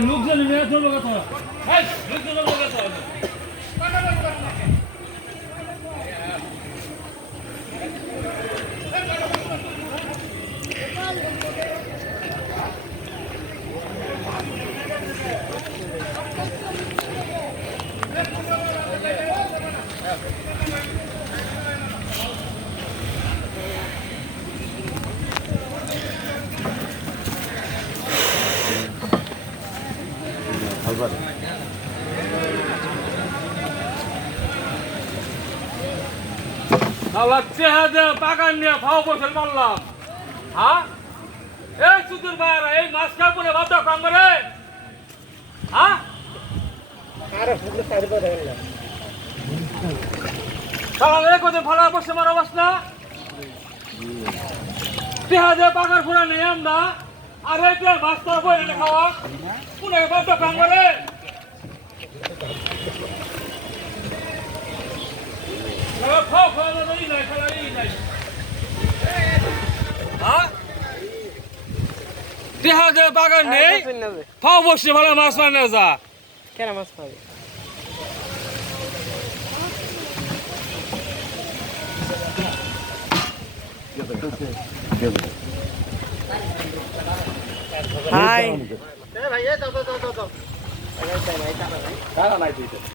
লোকজন কথা লোকজন কথা চেহারা বাগান নিয়ে ভাও বসে মারলাম হ্যাঁ এই সুদূর বাইরা এই মাছ খাবো ভাবটা কাম করে হ্যাঁ কোথায় ভাড়া বসে মারা বাস না চেহারা বাগান ফোড়া নেই আমরা আর এই মাছ তো বই খাওয়া কোন ভাবটা কাম করে বাগান নেই ফাও বসে ভালো মাছ মানে যা কেন মাছ পাবে হাই ভাই